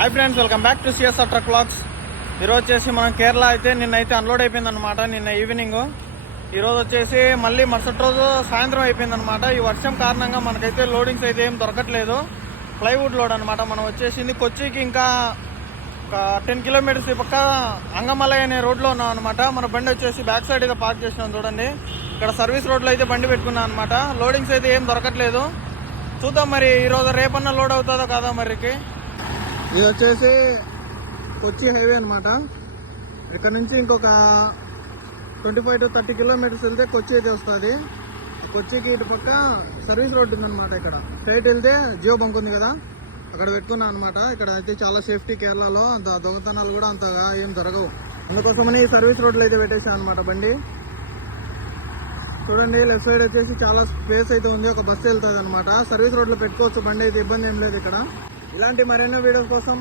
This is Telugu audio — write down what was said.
Hi friends, welcome back to CSR truck vlogs. ఈరోజు వచ్చేసి మనం కేరళ అయితే నిన్నైతే అన్లోడ్ అయిపోయిందనమాట. నిన్న ఈవినింగ్. ఈరోజు వచ్చేసి మళ్ళీ మరుసటి రోజు సాయంత్రం అయిపోయిందనమాట. ఈ వర్షం కారణంగా మనకైతే లోడింగ్స్ అయితే ఏం దొరకట్లేదు. ప్లైవుడ్ లోడ్ అనమాట. మనం వచ్చేసింది కొచ్చికి ఇంకా ఒక 10 కిలోమీటర్స్ ఈ పక్క అంగమలై అనే రోడ్లో ఉన్నాం అనమాట. మన బండి వచ్చేసి బ్యాక్ సైడ్ అయితే పార్క్ చేసినాం చూడండి. ఇక్కడ సర్వీస్ రోడ్లో అయితే బండి పెట్టుకున్నాం అనమాట. లోడింగ్స్ అయితే ఏం దొరకట్లేదు. చూద్దాం మరి ఈరోజు రేపన్నా లోడ్ అవుతుందో కాదా మరికి. ఇది వచ్చేసి కొచ్చి హైవే అనమాట. ఇక్కడ నుంచి ఇంకొక 25 to 30 కిలోమీటర్స్ వెళ్తే కొచ్చి అయితే వస్తుంది. కొచ్చికి ఇటు పక్క సర్వీస్ రోడ్ ఉందన్నమాట. ఇక్కడ స్ట్రైట్ వెళ్తే జియో బంక్ ఉంది కదా, అక్కడ పెట్టుకున్నా అనమాట. ఇక్కడ అయితే చాలా సేఫ్టీ. కేరళలో అంత దొంగతనాలు కూడా అంతగా ఏం జరగవు. అందుకోసమని సర్వీస్ రోడ్లు అయితే పెట్టేసాను అనమాట బండి. చూడండి, లెఫ్ట్ సైడ్ వచ్చేసి చాలా స్పేస్ అయితే ఉంది. ఒక బస్సు వెళ్తుంది అనమాట. సర్వీస్ రోడ్లో పెట్టుకోవచ్చు బండి అయితే, ఇబ్బంది ఏం లేదు ఇక్కడ. ఇలాంటి మరెన్నో వీడియోస్ కోసం